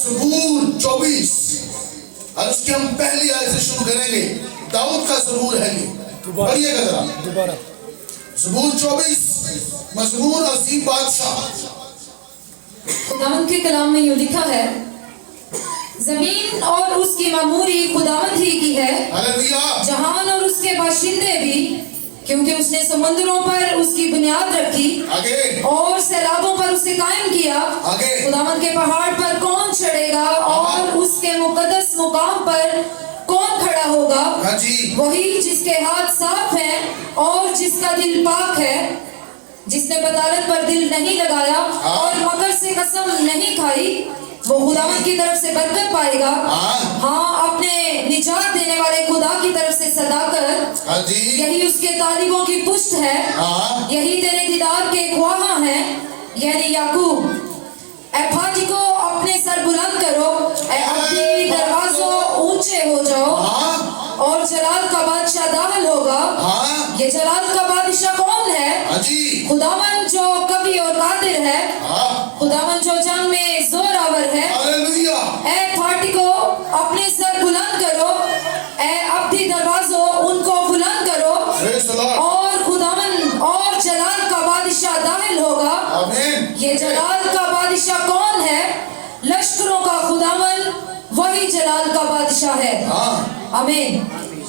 ज़बूर 24 और उसकी हम पहली आयत से शुरू करेंगे। दाऊद का ज़बूर है ये, पढ़िएगा जरा दोबारा। ज़बूर 24 मज़मूर अज़ीम बादशाह। खुदावंद के कलाम में यूं लिखा है, जमीन और उसकी मामूरी खुदावंद ही की है, हालेलुया। जहान और उसके बाशिंदे भी, क्योंकि उसने समुद्रों पर उसकी बुनियाद रखी आगे और सैलाबों पर उसे कायम किया। आगे खुदावंद के पहाड़ पर कौन चढ़ेगा और उसके मुकद्दस मुकाम पर कौन खड़ा होगा? हाँ जी। वही जिसके हाथ साफ हैं और जिसका दिल पाक है, जिसने बदालत पर दिल नहीं लगाया और मकर से कसम नहीं खाई, वो खुदावंद की तरफ से बरकत पाएगा। हाँ, अपने निजात देने वाले खुदा की तरफ से सदाकत, हाँ जी। यही उसके तालिबों की पुष्ट है, यही तेरे दीदार के ख्वाहा हैं, यानी याकूब। ऐ फाटिको अपने सर बुलंद करो, ऐ अपनी दरवाजों ऊंचे हो जाओ, और जलाल का बादशाह दाखिल होगा। ये जलाल का बादशाह कौन है? खुदावन जो कवि और कादिर है, खुदावन जो जंग में जोरावर है। ऐ फाटिको अपने सर बुलंद करो, ऐ अपनी दरवाजों उनको बुलंद करो, और खुदावन और जलाल का बादशाह दाखिल होगा। ये जलाल का बादशाह कौन है? लश्करों का खुदावन, वही जलाल का बादशाह है। आमीन।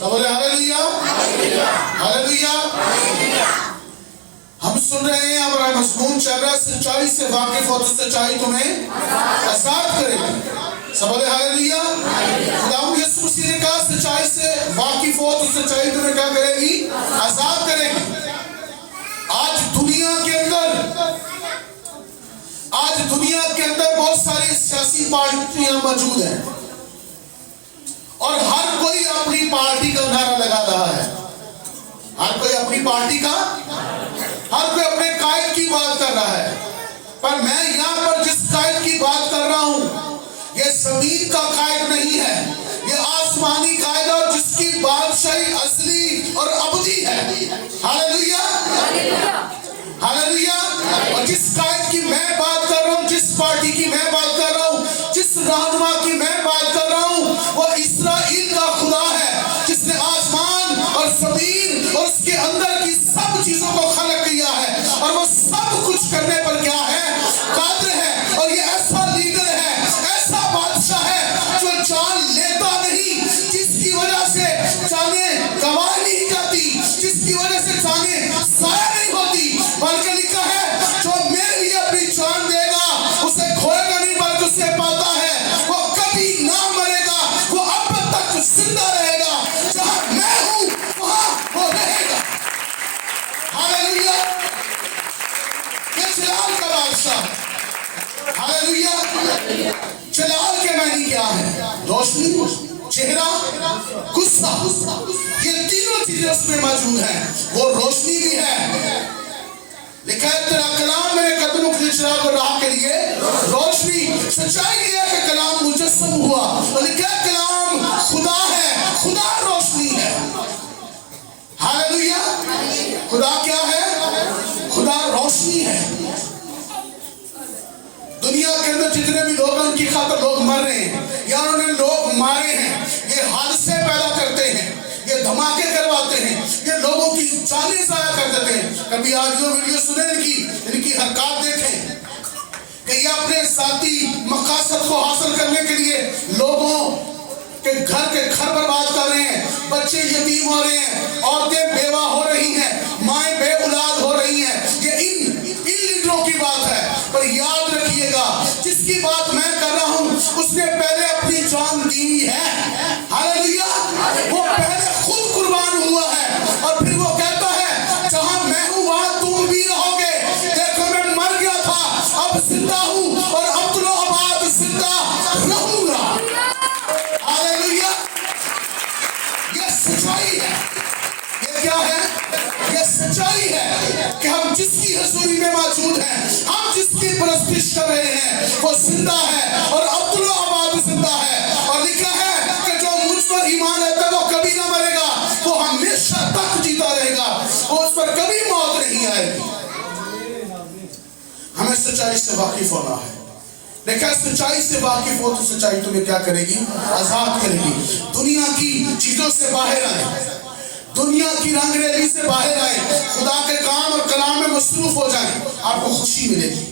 Hallelujah, hallelujah. हम सुन रहे हैं, हमारा मज़मून चल रहा है, सच्चाई से वाकिफ हो तो सच्चाई तुम्हें आजाद करेगी। सब बोले हालेलुया। खुदावंद यीशु मसीह ने कहा सच्चाई से वाकिफ हो तो सच्चाई तुम्हें क्या करेगी? आजाद करेगी। आज दुनिया के अंदर बहुत सारी सियासी पार्टियां मौजूद हैं और हर कोई अपनी पार्टी का नारा लगा रहा है। हर कोई अपनी पार्टी का, हर कोई अपने कायद की बात कर रहा है। पर मैं यहाँ पर जिस कायद की बात कर रहा हूँ, ये जमीन का कायद नहीं है, ये आसमानी कायद और जिसकी बादशाही असली और अबदी है। Hallelujah, hallelujah. और जिस कायद की मैं बात कर रहा हूँ, जिस पार्टी की मैं बात कर रहा हूँ, जिस रहनुमा की मैं बात कर रहा हूँ, वो इस्राएल का खुदा है, जिसने आसमान और जमीन और उसके अंदर की सब चीजों को खलक किया है, और वो सब कुछ करने पर क्या है? कादिर है। और ये ऐसा लीडर है, ऐसा बादशाह है जो जान लेता नहीं, जिसकी वजह से जानें गवाह नहीं जाती, जिसकी वजह से जानें जाया नहीं होती, बल्कि लिखा है जो मेरे लिए अपनी जान देगा उसे खोएगा नहीं बल्कि उसे पाता है। वो कभी ना मरेगा, वो अब तक जिंदा रहेगा। जहां मैं हूं वहां वो रहेगा। हालेलुया। ये जलाल का बादशाह। हालेलुया। जलाल के मायने क्या है? रोशनी, चेहरा, गुस्सा, ये तीनों चीजें उसमें मौजूद हैं। वो रोशनी भी है। लिखा है तेरा कलाम मेरे कदमों के चिराग और राह के लिए रोशनी। सच्चाई ये है कि कलाम मुजस्सम हुआ, और लिखा है कलाम खुदा है, खुदा रोशनी है। हालेलुया। खुदा क्या है? खुदा रोशनी है। दुनिया के अंदर जितने भी लोग उनकी खातिर लोग मर रहे हैं या उन्होंने लोग मारे हैं, ये हादसे पैदा करते हैं, ये धमाके करवाते हैं, ये लोगों की जानें ज़ाया कर देते हैं। कभी ऑडियो वीडियो सुने इनकी हरकत देखें कि ये अपने साथी मकासद को हासिल करने के लिए लोगों के घर बर्बाद कर रहे हैं, बच्चे यतीम हो रहे हैं, औरतें बेवा हो रही हैं, माएँ बेऔलाद हो रही हैं। ये इन लीडरों की बात है। पर याद रखिएगा, जिसकी बात मैं कर रहा हूं उसने पहले अपनी जान दी है। हालेलुया। वो पहले खुद कुर्बान हुआ है और फिर वो कहता है जहां मैं हूं वहां तुम भी रहोगे। देखो मैं मर गया था, अब जिंदा हूं और अब्दुल जिंदा रहूंगा। हालेलुया। ये सच्चाई है। ये क्या है? ये सच्चाई है कि हम जिसकी हजूरी में मौजूद हैं, हम जिसकी परस्तिश कर रहे हैं, वो जिंदा है और अब्दुल जिंदा है। और लिखा है कि जो मुझ पर ईमान लाता है वो कभी ना मरेगा, वो हमेशा तक जीता रहेगा, वो उस पर कभी मौत नहीं आएगी। हमें सच्चाई से वाकिफ होना है। देखा, सच्चाई से वाकिफ हो तो सच्चाई तुम्हें क्या करेगी? आजाद करेगी। दुनिया की चीजों से बाहर आए, दुनिया की रंगरेली से बाहर आए, खुदा के काम और कलाम में मसरूफ हो जाए, आपको खुशी मिलेगी।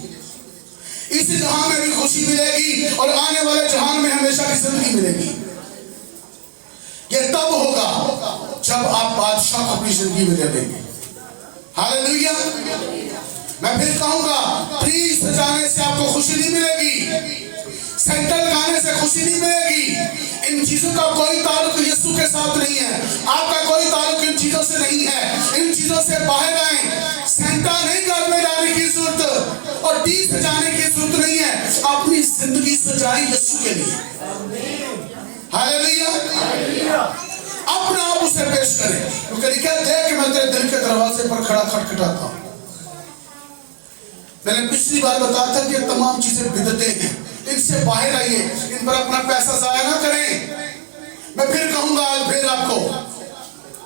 इस जहां में भी खुशी मिलेगी और आने वाले जहान में हमेशा की जिंदगी मिलेगी। ये तब होगा जब आप बादशाह को अपनी जिंदगी में दे देंगे। हालेलुया। मैं फिर कहूंगा, ट्री सजाने से आपको खुशी नहीं मिलेगी, सेंटर लगाने से खुशी नहीं मिलेगी। इन चीजों का कोई ताल्लुक यीशु के साथ नहीं है। आपका कोई ताल्लुक इन चीजों से नहीं है। इन चीजों से बाहर आए। सेंटा नहीं घर में जाने की जरूरत और ट्री सजाने की जरूरत नहीं है। अपनी जिंदगी सजाई यीशु के लिए। हालेलुया। अपना आप उसे पेश करें, क्योंकि लिखा है, देख मैं तेरे दिल के दरवाजे पर खड़ा खटखटाता हूं। मैंने पिछली बार बताया था कि ये तमाम चीजें बिदअतें हैं, इनसे बाहर आइए, इन पर अपना पैसा जाया ना करें। मैं फिर कहूंगा आज फिर आपको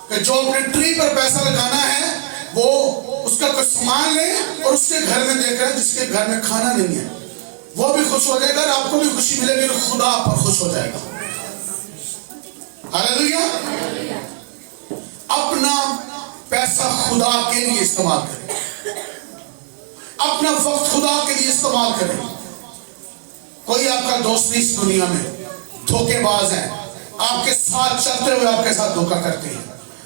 कि जो अपने ट्री पर पैसा लगाना है वो उसका कुछ सामान ले और उसके घर में देख रहे हैं जिसके घर में खाना नहीं है, वो भी खुश हो जाएगा और आपको भी खुशी मिलेगी और खुदा आप पर खुश हो जाएगा। हालेलुया। अपना पैसा खुदा के लिए इस्तेमाल करें, अपना वक्त खुदा के लिए इस्तेमाल करें। कोई आपका दोस्त नहीं इस दुनिया में, धोखेबाज है, आपके साथ चलते हुए आपके साथ धोखा करते हैं,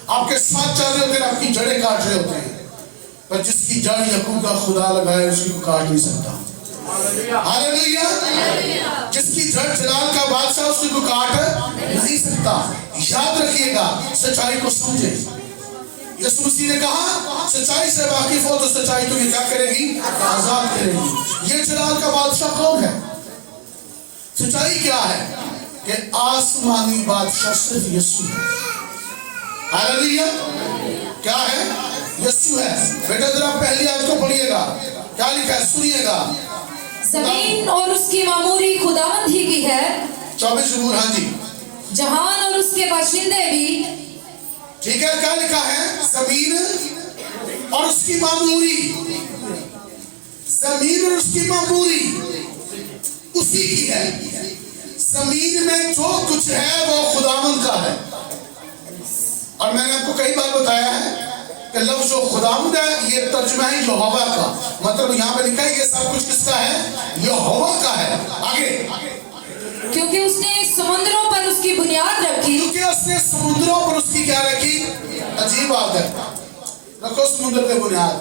आपके साथ चल रहे होते हैं, आपकी जड़ें काट रहे होते हैं, पर जिसकी जड़ यकूब का खुदा लगाए उसकी को काट नहीं सकता। हालेलुया। जिसकी जड़ जलाल का बादशाह उसकी को काट नहीं सकता। याद रखिएगा, सच्चाई को समझे। यीशु मसीह ने कहा, सच्चाई से वाकिफ हो तो सच्चाई तुम्हें क्या करेगी? आजाद करेगी। ये जलाल का बादशाह कौन है? सच्चाई क्या है कि आसमानी बादशाह सिर्फ यीशु है। हालेलुया। क्या है? यीशु है। बेटा जरा पहली आयत को पढ़िएगा, क्या लिखा है सुनिएगा। जमीन और उसकी मामूरी खुदावंद ही की है। 24 जबूर। हाँ जी। जहान और उसके बाशिंदे भी। ठीक है, क्या लिखा है? जमीन और उसकी मामूरी, जमीन और उसकी मामूरी उसी की है। जमीन में जो कुछ है वो खुदावंद का है। और मैंने आपको कई बार बताया है कि लफ्ज़ जो खुदावंद है ये तर्जुमा है यहोवा का, मतलब यहाँ पे लिखा है ये सब कुछ किसका है? यहोवा का है। आगे, क्योंकि उसने समुद्रों पर उसकी बुनियाद रखी। क्योंकि उसने समुद्रों पर उसकी क्या रखी? अजीब बात है, रखो समुद्र पे बुनियाद।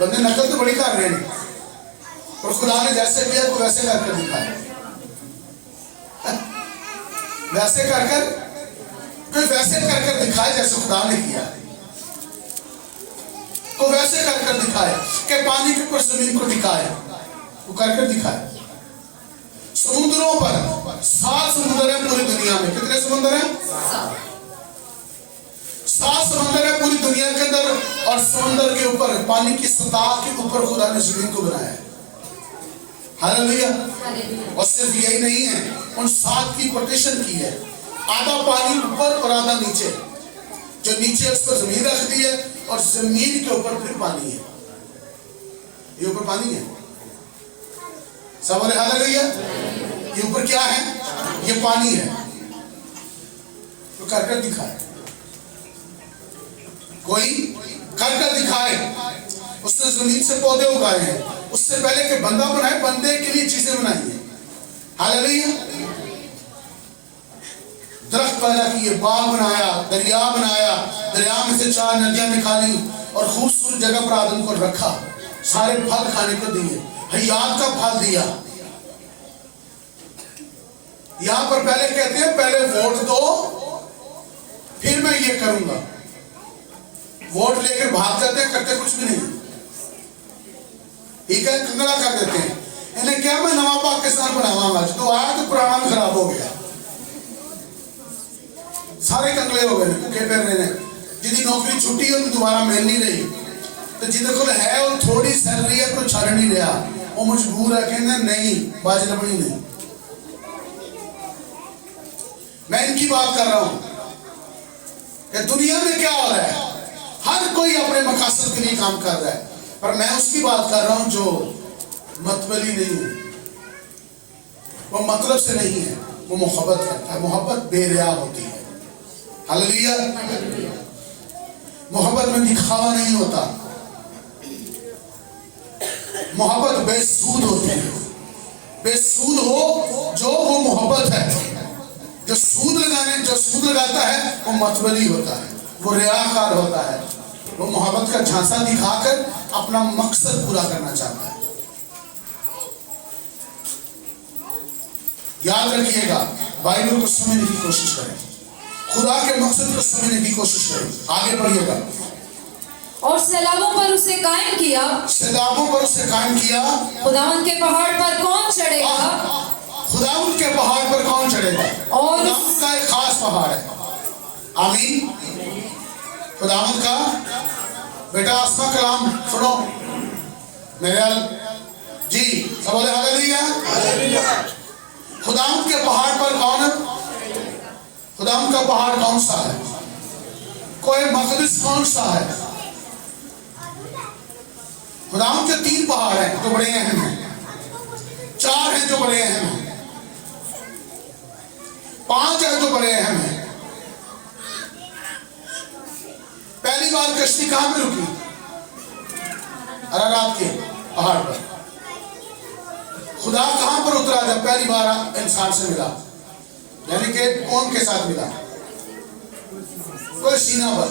बंदे नकल तो बड़ी कर रहे हैं, और खुदा ने जैसे किया तो वैसे करके दिखाया। वैसे कर कोई वैसे कर दिखाए जैसे खुदा ने किया, तो वैसे कर दिखाए कि पानी के ऊपर जमीन को दिखाए, वो कर दिखाए। समुद्रों पर 7 समुद्र है पूरी दुनिया में। कितने समुद्र हैं? 7 समुद्र है पूरी दुनिया के अंदर, और समुद्र के ऊपर पानी की सतह के ऊपर खुदा ने जमीन को बनाया है। हालेलुया। और सिर्फ यही नहीं है, उन 7 की पार्टीशन की है, आधा पानी ऊपर और आधा नीचे। जो नीचे उस पर जमीन रख दी है और जमीन के ऊपर फिर पानी है। ये ऊपर पानी है, सब बोले हालेलुया। ये ऊपर क्या है? ये पानी है। तो कर दिखाए, कोई कर दिखाए। उसने जमीन से पौधे उगाए हैं, उससे पहले कि बंदा बनाए, बंदे के लिए चीजें बनाई है। हालेलुया। दरख्त पैदा किए, बाग बनाया, दरिया बनाया, दरिया में से 4 नदियां निकाली और खूबसूरत जगह पर आदम को रखा, सारे फल खाने को दिए, हयात का फल दिया। यहां पर पहले कहते हैं पहले वोट दो फिर मैं ये करूंगा। वोट लेकर भाग जाते हैं, करते कुछ भी नहीं। ठीक है, कंगला कर देते हैं। इन्हें क्या मैं नवा पाकिस्तान बनाऊंगा, तो आया तो पुराना खराब हो गया, सारे कंगले हो गए, भूखे फिर रहे हैं। जिसकी नौकरी छुट्टी है तो दोबारा मिल नहीं रही, तो जिसके को है और थोड़ी सैलरी है तो छड़ नहीं रहा, वो मजबूर है, कहना नहीं बाज लबनी नहीं। मैं इनकी बात कर रहा हूं कि दुनिया में क्या हो रहा है। हर कोई अपने मकसद के लिए काम कर रहा है, पर मैं उसकी बात कर रहा हूं जो मतबली नहीं है। वो मतलब से नहीं है, वो मोहब्बत करता है। मोहब्बत बेरिया होती है। हालेलुया। मोहब्बत में दिखावा नहीं होता, मोहब्बत बेसूद होती है। बेसूद हो जो वो मोहब्बत है। जो सूद लगाता है वो मतबली होता है, वो रियाकार होता है, वो मोहब्बत का झांसा दिखाकर अपना मकसद पूरा करना चाहता है। याद रखिएगा, बाइबल को समझने की कोशिश करें, खुदा के मकसद को समझने की कोशिश करें। आगे बढ़िएगा। और सैलाबों पर उसे कायम किया, सैलाबों पर उसे कायम किया। खुदावंद के पहाड़ पर कौन चढ़ेगा? खुदावंद के पहाड़ पर कौन चढ़ेगा? और खुदावंद का एक खास पहाड़ है। आमीन। खुदावंद का बेटा आसमा कलाम सुनो मेरे जी, सब बोले हालेलुया। खुदावंद के पहाड़ पर कौन है? खुदावंद का पहाड़ कौन सा है? कोई मकदस कौन सा है? खुदावंद के 3 पहाड़ हैं जो बड़े अहम हैं, 4 हैं जो बड़े अहम हैं, 5 हैं जो बड़े अहम हैं। पहली बार कश्ती कहां पे रुकी? अरारात के पहाड़ पर। खुदा कहां पर उतरा जब पहली बार इंसान से मिला? यानी कि कौन के साथ मिला? कोई सीना पर,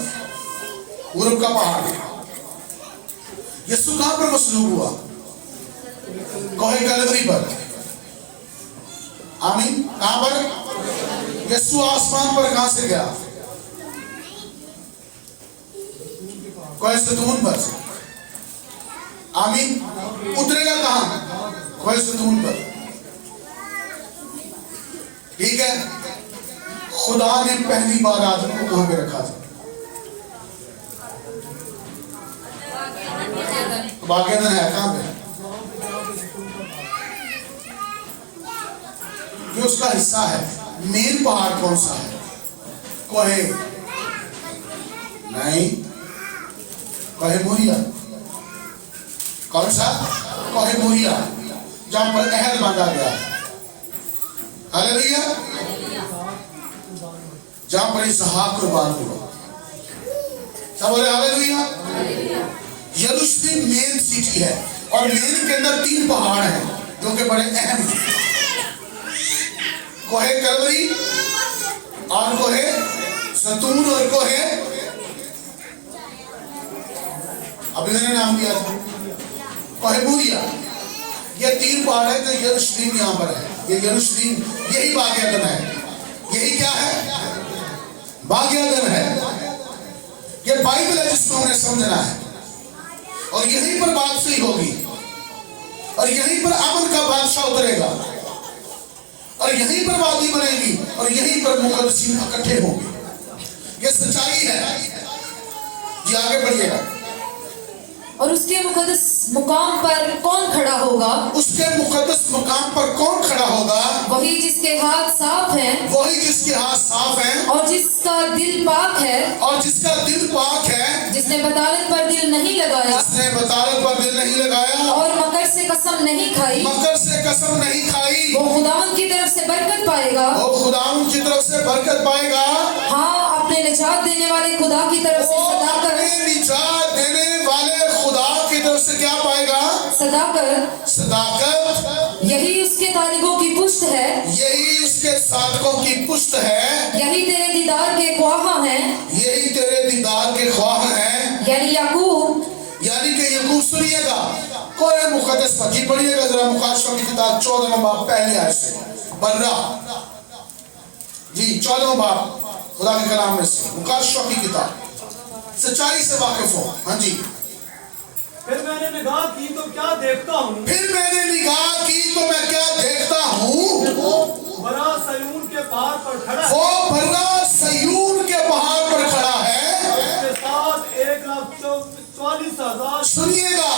पूर्व का पहाड़। यीशु कहां पर मसलूब हुआ? कोहे कलवरी पर। आमीन। कहां पर? यीशु आसमान पर कहां से गया? कोहे सतून पर। आमीन। उतरेगा कहां? कोहे सतून पर। ठीक है। खुदा ने पहली बार आदम को कहां पे रखा था? बागेदन है कहां पे? जो उसका हिस्सा है। मेन पहाड़ कौन सा है? कोहे नहीं, कोहे मोरिया। कौन सा? कोहे मोरिया, जहां पर अहद बांधा गया। हालेलुया। जहां पर इसहाक कुर्बान हुआ। सब बोले हालेलुया। यरूशलेम मेन सिटी है और मेन के अंदर 3 पहाड़ हैं जो कि बड़े अहम हैं। कोहे कलवरी और कोहे सतून और कोहे, अभी मैंने नाम दिया था, कोहे मूरिया। ये 3 पहाड़ है जो यरूशलेम यहां पर है। ये यरूशलेम, यही बागेदन है। यही क्या है? बागेदन है। ये बाइबल है जिसको हमने समझना है और यहीं पर बात सही होगी और यहीं पर अमन का बादशाह उतरेगा और यहीं पर वादी बनेगी और यहीं पर मुकद्दसीन इकट्ठे होंगे। ये सच्चाई है। जी आगे बढ़िएगा। और उसके मुकद्दस मुकाम पर कौन खड़ा होगा? उसके मुकद्दस मुकाम पर कौन खड़ा होगा? वही जिसके हाथ साफ हैं, वही जिसके हाथ साफ हैं और जिसका दिल पाक है, और जिसका दिल पाक है, जिसने बतालत पर दिल नहीं लगाया, जिसने बतालत पर दिल नहीं लगाया और मकर से कसम नहीं खाई, मकर से कसम नहीं खाई, वो खुदावंद की तरफ से बरकत पाएगा। वो खुदावंद की तरफ से बरकत पाएगा। हाँ, अपने निजात देने वाले खुदा की तरफ से सदाकर, अपने निजात देने वाले खुदा की तरफ से क्या पाएगा? सदाकर। सदाकत। यही उसके तालिबों की पुष्ट है, यही उसके साधकों की पुष्ट है। यही तेरे दीदार के ख्वाह हैं, यही तेरे दीदार के ख्वाह हैं। यानी याकूब। यानी कि याकूब, सुनिएगा, कोई मुकद्दस पढ़ी पढ़िएगा जरा मुकाशवा की किताब 14वां बाब पहली आयत से। बर्रा जी 14वां बाब खुदा के कलाम में से, मुकाशवा की किताब। सच्चाई से वाकिफ हो। हाँ जी। फिर मैंने निगाह की तो क्या देखता हूँ? फिर मैंने निगाह की तो मैं क्या देखता हूँ? वो बड़ा सयून के पहाड़ पर खड़ा है। वो बड़ा सयून के पहाड़ पर खड़ा है। उसके साथ 1,44,000। सुनिएगा,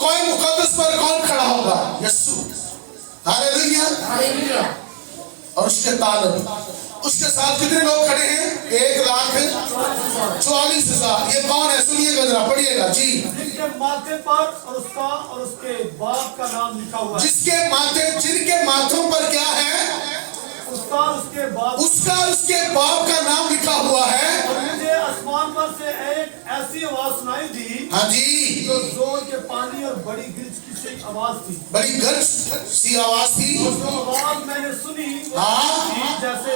कोई मुकद्दस पर कौन खड़ा होगा? यीशु। हालेलुया। हालेलुया। और उसके तालब, उसके साथ कितने लोग खड़े हैं? 1,44,000। ये कौन है? सुनिएगा जरा, पढ़िएगा जी। जिनके माथे पर और उसका और उसके बाप का नाम लिखा हुआ है। जिसके माथे, जिनके माथों पर क्या है? उसका और उसके बाप। उसका और उसके बाप का नाम लिखा हुआ है। और मुझे आसमान पर से एक ऐसी आवाज सुनाई दी हाँ जी, जो जोर के पानी और बड़ी गिरज की सी आवाज थी। बड़ी गर्ज सी आवाज थी। और जो आवाज मैंने सुनी वो हाँ। थी जैसे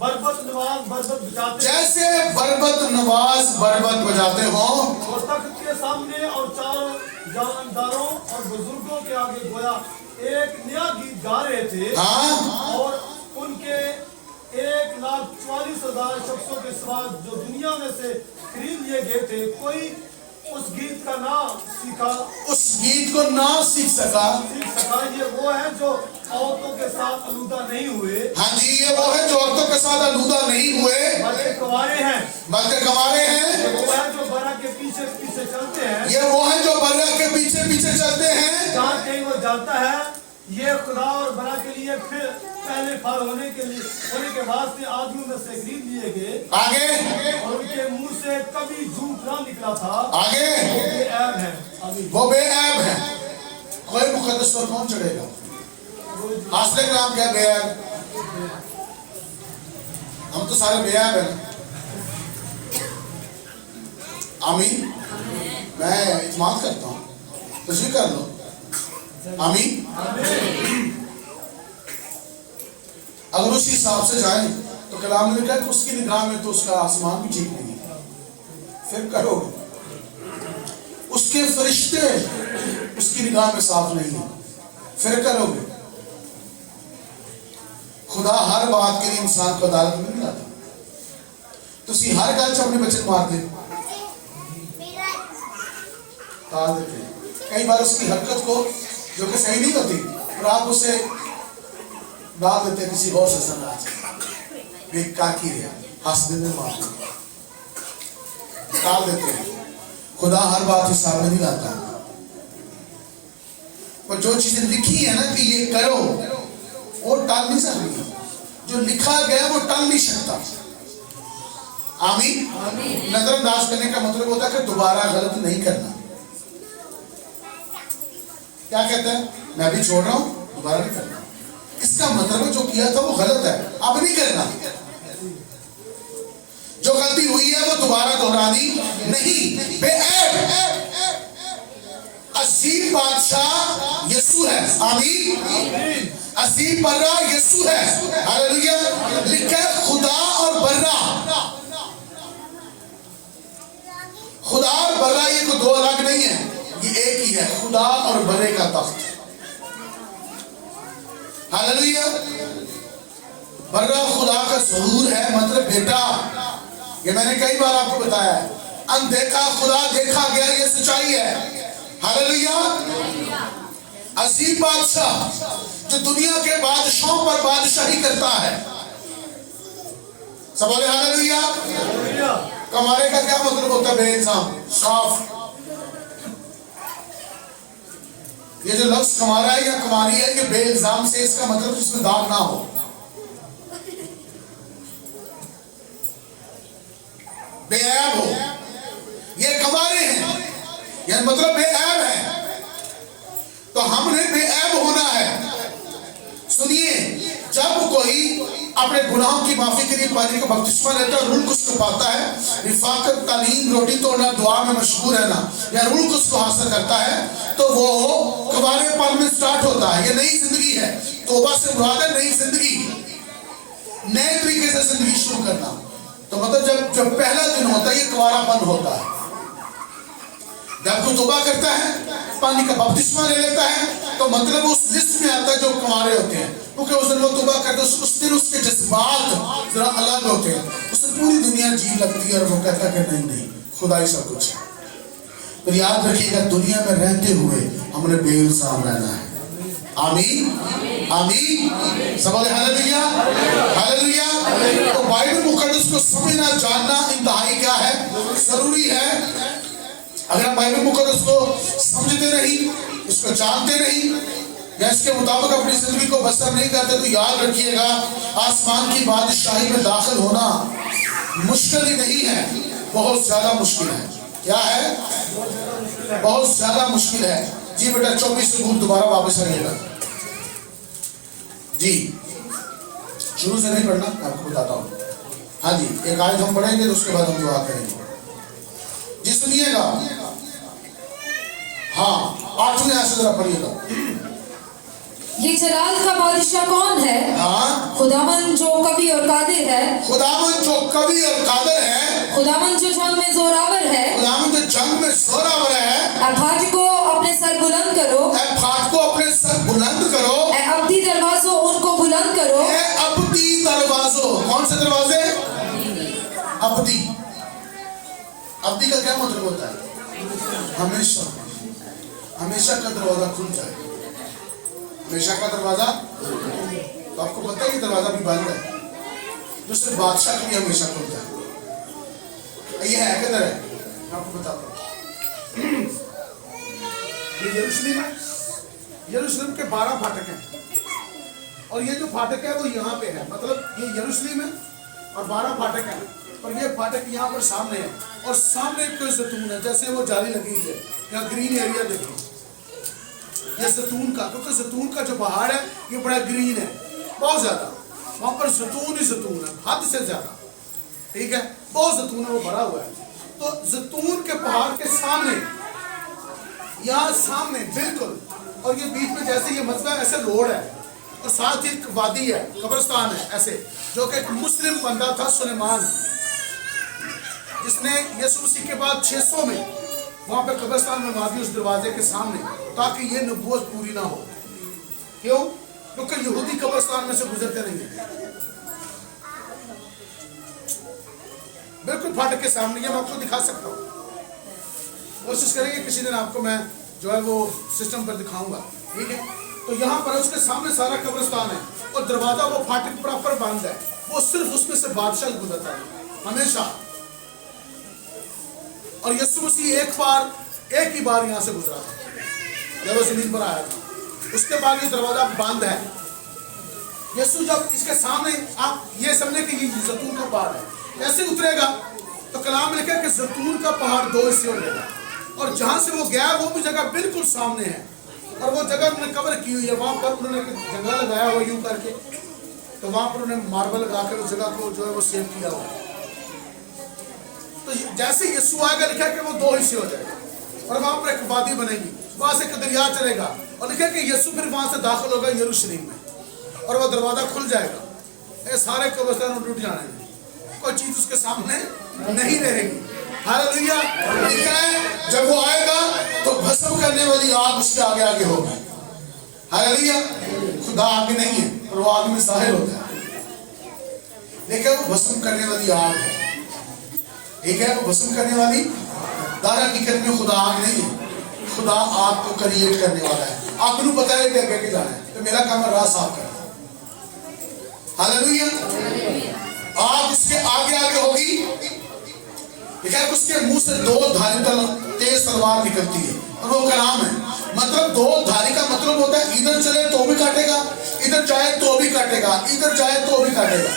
बरबत नवाज बरबत बजाते, जैसे बरबत नवाज बरबत बजाते हो। और तख्त के सामने और चारों जानदारों और बुजुर्गों के आगे गोया एक नया गीत गा रहे थे। हाँ, और उनके 1,44,000 शख्सों के सिवा जो दुनिया में से खरीद लिए गए थे, कोई उस गीत का नाम सीखा उस गीत को ना सीख सका। ये वो है जो औरतों के साथ अलूदा नहीं हुए, हाँ जी, ये वो है जो औरतों के साथ अलूदा नहीं हुए, बल्कि कुंवारे हैं। बल्कि कमारे हैं। ये वो है जो बरा के पीछे पीछे चलते हैं। ये वो है जो बर्रा के पीछे पीछे चलते हैं। जहाँ कहीं वो जाता है, ये खुदा और बरा के लिए फिर पहले फल होने के वास्ते आदमियों में से खरीद लिए गए। आगे, और उनके मुंह से कभी झूठ ना निकला था। आगे, वो बेऐब है। अभी वो बेऐब है। कोई मुकद्दस पर कौन चढ़ेगा? हासिल का नाम क्या? बेऐब। हम तो सारे बेऐब हैं। आमीन। मैं इत्मीनान करता हूँ, तस्वीर कर लो। आमीन। अगर उसी हिसाब से जाए तो कलाम ने लिखा कि उसकी निगाह में तो उसका आसमान भी ठीक नहीं है। फिर करोगे। उसके फरिश्ते उसकी निगाह में साफ नहीं है, फिर करोगे। खुदा हर बात के लिए इंसान को अदालत में नहीं लाता। तुसी हर गल च अपने बच्चे मार दे टाल देते हैं। कई बार उसकी हरकत को जो कि सही नहीं होती, और आप उसे डाल देते हैं किसी और से समाज बेकार की है, हंसने में मार टाल देते हैं। खुदा हर बात हिसाब में नहीं लाता। और जो चीजें लिखी है ना कि ये करो, वो टाल नहीं सकती। जो लिखा गया वो टाल नहीं सकता। आमीन। नजरअंदाज करने का मतलब होता है कि दोबारा गलत नहीं करना। क्या कहते हैं? मैं अभी छोड़ रहा हूं, दोबारा नहीं करना। इसका मतलब जो किया था वो गलत है, अब नहीं करना। जो गलती हुई है वो दोबारा दोहरानी नहीं। बेऐब अजीम बादशाह यीशु है। आमीन। अजीम बर्रा यीशु है। हालेलुया। लिखा है खुदा और बर्रा। खुदा और बर्रा ये कोई दो अलग नहीं है, ये एक ही है, खुदा और बर्रे का तख्त। हालेलुया। बर्रा खुदा का ज़रूर है, मतलब बेटा। ये मैंने कई बार आपको बताया है। अनदेखा खुदा देखा गया, ये सच्चाई है। हालेलुया। अजीम बादशाह जो दुनिया के बादशाहों पर बादशाही करता है। सब बोले हालेलुया। कमारे का क्या मतलब होता है? बेइल्जाम, साफ। ये जो लफ्ज कमारा है या कुमारी है, ये बेइल्जाम से, इसका मतलब जिसमें दाग ना हो। बेऐब हो, ये कमारे हैं, यह मतलब बेऐब है। तो हमने बेऐब होना है। सुनिए, जब कोई अपने गुनाहों की माफी के लिए पानी का बपतिस्मा लेता है, रूह उसको पाता है, रिफाकत, तालीम, रोटी तोड़ना, दुआ में मशगूल रहना, या रूह उसको हासिल करता है, तो वो कुंवारेपन में स्टार्ट होता है। ये नई जिंदगी है। तौबा से मुराद है नई जिंदगी, नए तरीके से जिंदगी शुरू करना। तो मतलब जब पहला दिन होता है, ये कुंवारापन होता है। जब कोई तौबा करता है, पानी का बपतिस्मा ले लेता है, तो मतलब उस लिस्ट में आता है जो कुंवारे होते हैं, क्योंकि उस दिन वो तौबा करते हैं, उस दिन उसके जज्बात जरा अलग होते हैं। उसे पूरी दुनिया जी लगती है और वो कहता है कि नहीं, खुदा ही सब कुछ है। तो याद रखिएगा, दुनिया में रहते हुए हमने बेइल्जाम रहना है। आमीन। आमीन। सब बोले हालेलुया। हालेलुया। तो बाइबल मुकद्दस को समझना, जानना इंतहाई क्या है? जरूरी है। अगर हम बाइबल मुकद्दस को समझते नहीं, इसको जानते नहीं, या इसके मुताबिक अपनी जिंदगी को बसर नहीं करते, तो याद रखिएगा आसमान की बादशाही में दाखिल होना मुश्किल ही नहीं है, बहुत ज्यादा मुश्किल है। क्या है? बहुत ज्यादा मुश्किल है। जी बेटा 24 से दोबारा वापस आइएगा जी, शुरू से नहीं पढ़ना, मैं आपको बताता हूँ। हाँ जी, एक आयत हम पढ़ेंगे तो उसके बाद हम दुआ करेंगे। जी सुनिएगा, हाँ 8वें आयत से जरा पढ़िएगा। ये जलाल का बादशाह कौन है? हाँ, खुदावन जो कवि और कादिर है, खुदावन जो कवि और कादिर है, खुदावन जो जंग में जोरावर है, खुदावन जो जंग में जोरावर है। अफाज को अपने सर बुलंद करो, फाट को अपने सर बुलंद करो, अब्दी दरवाजों उनको बुलंद करो। अब्दी दरवाजों, कौन से दरवाजे? अब्दी। अब्दी का क्या मतलब होता है? हमेशा, हमेशा का दरवाजा खुल जाए, हमेशा का दरवाजा। तो आपको पता है कि दरवाजा भी बंद है, जो सिर्फ बादशाह के लिए हमेशा खुलता है। ये है किधर है? मैं आपको बताता हूँ। ये यरूशलेम है, यरूशलेम के 12 फाटक हैं, और ये जो फाटक है वो यहाँ पे है, मतलब ये यरूशलेम है और 12 फाटक है, और ये फाटक यहाँ पर सामने है, और सामने कोई जैतून है, जैसे वो जाली लगी हुई है। यहाँ ग्रीन एरिया देखो, ये जैतून का, क्योंकि जैतून का जो पहाड़ है ये बड़ा ग्रीन है, बहुत ज्यादा, वहां पर जैतून ही जैतून है, हद से ज्यादा, ठीक है, बहुत जैतून है, वो भरा हुआ है। तो जैतून के पहाड़ के सामने, यहाँ सामने बिल्कुल, और ये बीच में जैसे ये मसला ऐसे रोड है, और साथ ही एक वादी है, कब्रिस्तान है ऐसे, जो कि एक मुस्लिम बंदा था सुलेमान, जिसने यीशु मसीह के बाद 600 में वहां पर कब्रिस्तान बनवा दी उस दरवाजे के सामने, ताकि ये नबूवत पूरी ना हो। क्यों? क्योंकि यहूदी कब्रिस्तान में से गुजरते नहीं है। बिल्कुल फाटक के सामने, ये मैं आपको दिखा सकता हूँ, कोशिश करेंगे किसी दिन आपको मैं जो है वो सिस्टम पर दिखाऊंगा, ठीक है। तो यहाँ पर उसके सामने सारा कब्रिस्तान है, और दरवाजा वो फाटक प्रॉपर बंद है, वो सिर्फ उसमें से बादशाह गुजरता है हमेशा। और यीशु मसीह एक ही बार यहाँ से गुजरा था जब वो जमीन पर आया था, उसके बाद ये दरवाजा बंद है। यीशु जब इसके सामने, आप ये समझे कि ये जैतून का पहाड़ है, ऐसे उतरेगा तो कलाम में लिखा है कि जैतून का पहाड़ 2 हिस्से हो जाएगा, और जहां से वो गया वो भी जगह बिल्कुल सामने है, और वो जगह उन्होंने कवर की हुई है, वहां पर उन्होंने जंगला लगाया हुआ यूं करके, तो वहां पर उन्होंने मार्बल लगाकर उस जगह को जो है वो सेव किया हुआ। तो जैसे यीशु आएगा, लिखा है कि वो 2 हिस्से हो जाएगा, और वहां पर एक वादी बनेगी, वहां से एक दरिया चलेगा, और लिखा है कि यीशु फिर वहां से दाखिल होगा यरूशलेम में, और वो दरवाजा खुल जाएगा, ये सारे कब्रिस्तान टूट जाने हैं, कोई चीज उसके सामने नहीं रहेगी। हालेलुया। लिखा है जब वो आएगा तो भस्म करने वाली आग उसके आगे आगे होगी। हालेलुया। खुदा आगे नहीं है, पर वो आग में जाहिर होता है, लेकिन वो भस्म करने वाली आग है, ठीक है, वो भस्म करने वाली। दारा हकीकत में खुदा आग नहीं है, खुदा आग को क्रिएट करने वाला है। आपको पता है कि आगे जाना है, तो मेरा काम है राह साफ करना। हालेलुया। आग उसके आगे आगे होगी, लिखा है उसके मुंह से 2 धारी तेज तलवार निकलती है, और वो कलाम है। मतलब 2 धारी का मतलब होता है इधर चले तो भी काटेगा, इधर जाए तो भी काटेगा, इधर जाए तो भी काटेगा,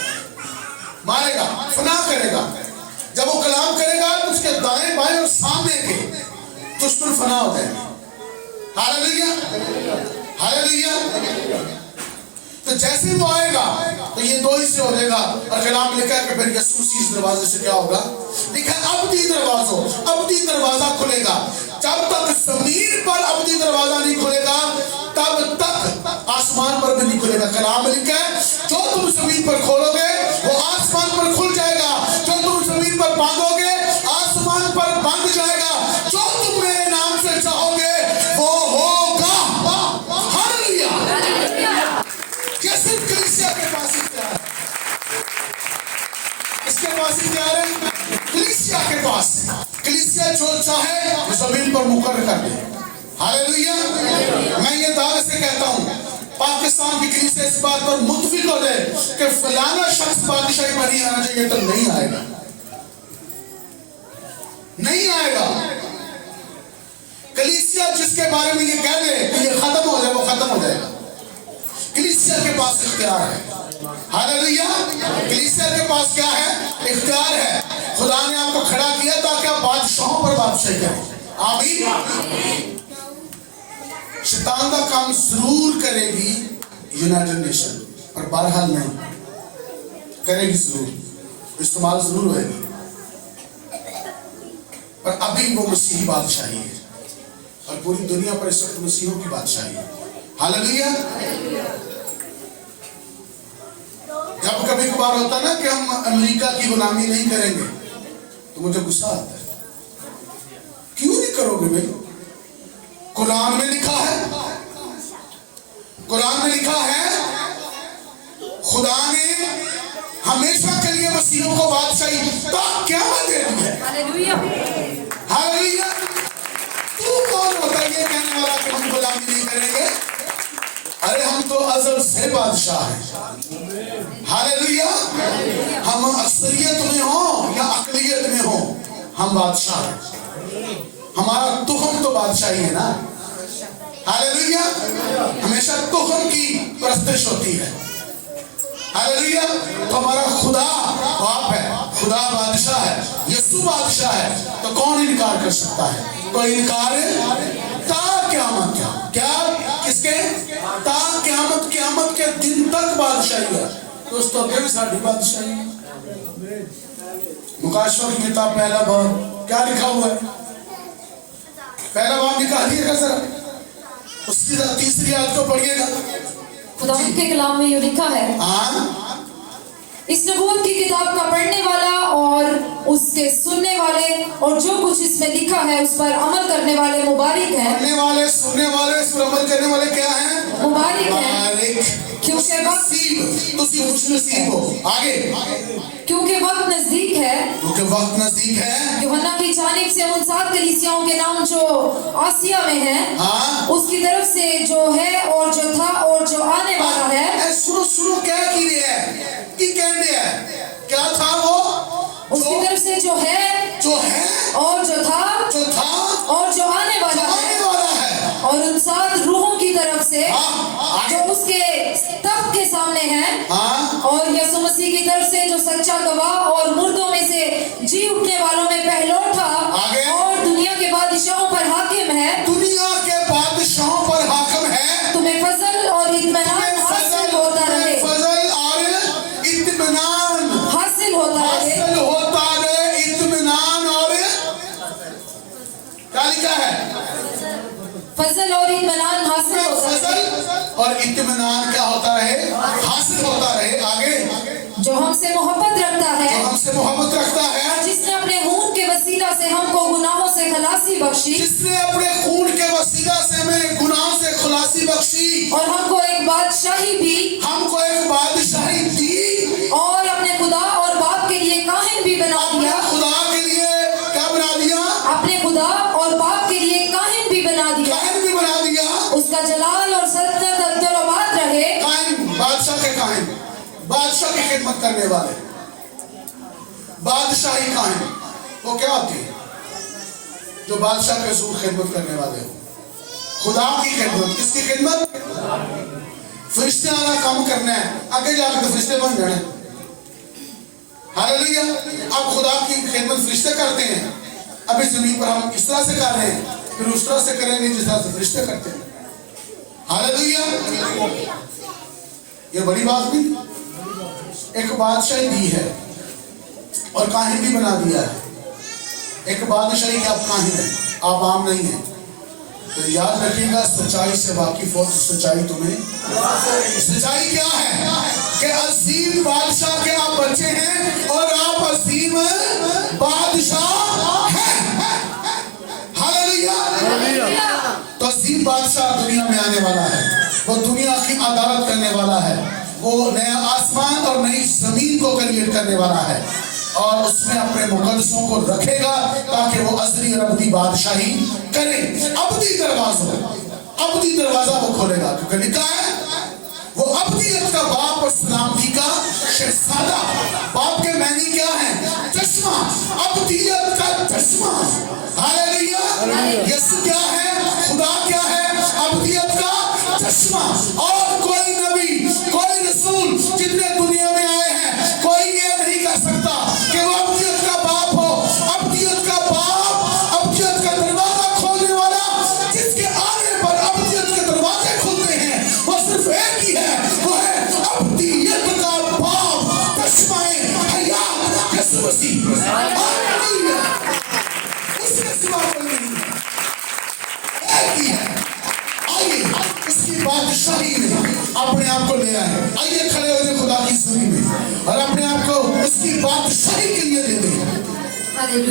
मारेगा, फना करेगा। जब वो कलाम करेगा तो उसके दाएं बाएं और सामने के दुश्मन फना हो जाएंगे। Hallelujah, hallelujah. तो जैसे वो आएगा तो ये 2 हिस्से हो जाएगा, और कलाम लिखा है कि फिर यीशु मसीह इस दरवाजे से क्या होगा, लिखा है अब्दी दरवाजा खुलेगा। जब तक जमीन पर अब्दी दरवाजा नहीं खुलेगा, तब तक आसमान पर भी नहीं खुलेगा। कलाम लिखा है जो तुम जमीन पर खोलोगे वो आसमान पर खुल जाएगा, जो तुम जमीन पर बांधोगे आसमान पर बंध जाएगा, जो तुम मेरे नाम से चाहोगे वो होगा। हालेलुया। कैसे कलीसिया के पास इख्तियार है, इसके पास इख्तियार है कलीसिया के पास। कलीसिया जो चाहे जमीन पर मुकर्रर कर दे। हालेलुया। मैं ये दावे से कहता हूँ पाकिस्तान की कलीसिया इस बात पर मुत्तफिक हो जाए कि फलाना शख्स बादशाही पर नहीं आना चाहिए, तो नहीं आएगा, नहीं आएगा। कलीसिया जिसके बारे में ये कह दे कि ये खत्म हो जाए, वो खत्म हो जाएगा। कलीसिया के पास इख्तियार है। हालेलुया। कलीसिया के पास क्या है? इख्तियार है। खुदा ने आपको खड़ा किया ताकि आप बादशाहों पर बादशाही करें। आमीन। शैतान का काम जरूर करेगी यूनाइटेड नेशन, पर बहरहाल नहीं करेगी, जरूर इस्तेमाल जरूर होएगी, पर अभी वो मसीही बादशाही है और पूरी दुनिया पर इस वक्त मसीहों की बादशाही है। हालेलुया। जब कभी कभार होता है ना कि हम अमेरिका की गुलामी नहीं करेंगे, तो मुझे गुस्सा आता है। क्यों नहीं करोगे भाई? कुरान में लिखा है, कुरान में लिखा है खुदा ने हमेशा के लिए मसीहों को बादशाही तक क़यामत दे दी है। हालेलुया। हालेलुया। तू कौन होता है ये कहने वाला कि हम गुलामी नहीं करेंगे? अरे हम तो अज़ल से बादशाह हैं। हालेलुया। हम अक्सरियत में हो या अक़लियत में हो, हम बादशाह हैं। हमारा तुखम तो बादशाही है ना। हालेलुया। हमेशा तुखम की परस्तिश होती है। हालेलुया। तो हमारा खुदा बाप है, खुदा बादशाह है, यीशु बादशाह है, तो कौन इनकार कर सकता है? कोई इनकार ता क़यामत क्या किसके? ता क़यामत, क़यामत के दिन तक बादशाही है। दोस्तों अगे भी साडी बादशाही है। मुकाशवा की किताब पहला बाब क्या लिखा हुआ है? पहला बाब निकालिएगा जरा, उसकी तीसरी आयत को पढ़िएगा। खुदा के कलाम में ये लिखा है, इस नबूवत की किताब का पढ़ने वाला और उसके सुनने वाले और जो कुछ इसमें लिखा है उस पर अमल करने वाले मुबारक हैं। पढ़ने वाले, सुनने वाले, इस पर अमल करने वाले क्या हैं? मुबारक हैं, क्योंकि वक्त नजदीक है। क्योंकि वक्त नजदीक है। यूहन्ना की जानिब से उन 7 कलीसियाओं के नाम जो आसिया में हैं, उसकी तरफ से जो है और जो था और जो आने वाला है। सुनो क्या की रही है कि कहने है क्या था वो? उसकी तरफ से जो है और जो था और जो आने वाला है, और उन 7 रूहों की तरफ से जो उसके तख्त के सामने हैं, और यीशु मसीह की तरफ से जो सच्चा गवाह और मुर्दों में से जी उठने वालों में पहलौठा और दुनिया के बादशाहों पर हाकिम है। दुनिया के बादशाहों पर हाकिम है। तुम्हें फजल और इत्मीनान हासिल होता रहे। फजल और इत्मीनान हासिल होता रहे। इत्मीनान और क्या लिखा है? फजल और इत्मीनान हासिल होता रहे। फजल और इत्मीनान क्या होता रहे? हासिल होता रहे। आगे जो हमसे मोहब्बत रखता है, जो हमसे मोहब्बत रखता है, जिसने अपने खून के वसीला से हमको गुनाहों से खलासी बख्शी, जिसने अपने खून के वसीला से हमें गुनाहों से खलासी बख्शी, और हमको एक बादशाही दी, और अपने खुदा और बाप के लिए काहिन भी बना दिया। खुदा के लिए क्या बना दिया? अपने खुदा और बाप के लिए काहिन भी बना दिया। काहिन भी बना दिया। उसका जलाल और सल्तनत अब्दुल-अबाद रहे। काहिन, बादशाह के काहिन, बादशाह की खिदमत करने वाले, बादशाही काहिन वो क्या होती है? जो बादशाह के सूर खिदमत करने वाले हो। खुदा की खिदमत, किसकी खिदमत? फरिश्ते आना काम करना है, आगे जाकर तो फरिश्ते बन जाने। हालेलुया। अब खुदा की खिदमत फरिश्ते करते हैं। अभी जमीन पर हम इस तरह से कर रहे हैं, फिर उस तरह से करेंगे जिस तरह से फरिश्ते करते हैं। हालेलुया। ये बड़ी बात नहीं? एक बादशाही दी है और काहिन भी बना दिया है। एक बादशाही के आप काहिन हैं, आप आम नहीं हैं। तो याद रखिएगा, सच्चाई से वाकिफ हो। सच्चाई तुम्हें, सच्चाई क्या है? कि अजीम बादशाह के आप बच्चे हैं और आप अजीम बादशाह हैं। हालेलुया। तो अजीम बादशाह दुनिया में आने वाला है। वो दुनिया की अदालत करने वाला है। वो नया आसमान और नई जमीन को क्रिएट करने वाला है और उसमें अपने मुकद्दसों को रखेगा ताकि वो असली और अब्दी बादशाही करे। अब्दी दरवाजा वो खोलेगा, क्योंकि लिखा है वो अब्दियत का बाप और सलामती का शहजादा। बाप के मैनी क्या है? चश्मा, अब्दियत का चश्मा। हालेलुया। यीशु क्या है? चश्मा। और कोई नबी, कोई रसूल जितने दुनिया में आए हैं, कोई ये नहीं कर सकता कि वो अब्दियत का बाप हो। अब्दियत का बाप, अब्दियत का दरवाजा खोलने वाला, जिसके आने पर अब्दियत के दरवाजे खुलते हैं, वो सिर्फ एक ही है, वो है अब्दियत का बाप, चश्माए हयात यीशु मसीह। हालेलुया। उसके सिवा कोई नहीं है, एक ही है। आइए उसकी बादशाही में अपने आप को ले आए। आइए खड़े हो जाए खुदा की ज़मीन में और अपने आप को उसकी बादशाही के लिए दे दें। हालेलुया।